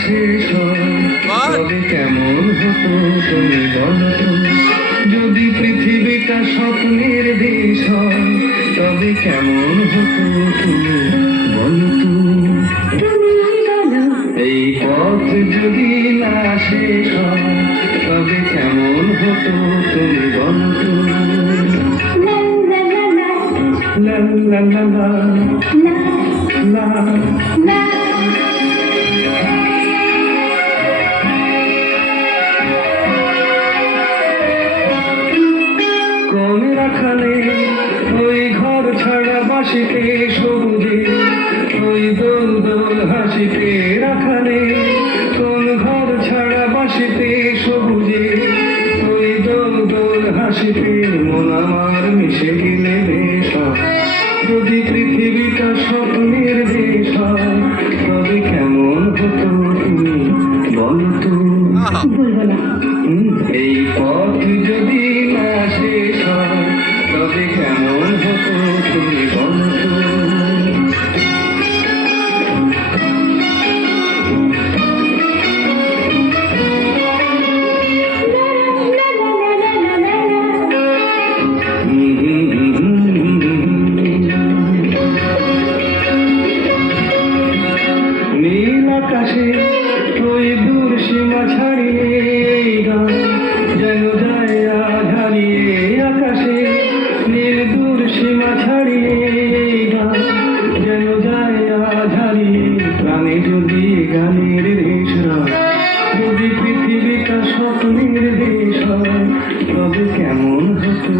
শেষ হয়। তবে কেমন হতো তুমি বলো যদি পৃথিবীটা স্বপ্নের দেশ হয় তবে কেমন হতো তুমি বলো এই পথ যদি না শেষ হয় তবে কেমন হতো তুমি বলো তো লা লা লা লা লা ছাড়া বাসিতে ওই দোল দোল হাসিতে রাখালে কোন ঘর ছাড়া বাসিতে সবুজে ওই দোল দোল হাসিতে মন আমার মিশে গেলে বেশ যদি পৃথিবীটা স্বপ্নের দেশ তবে কেমন হতো তুমি বলো তো? বলব না। এই পথ যদি না শেষ হয় তবে কেমন হতো তুমি তবে কেমন হতো?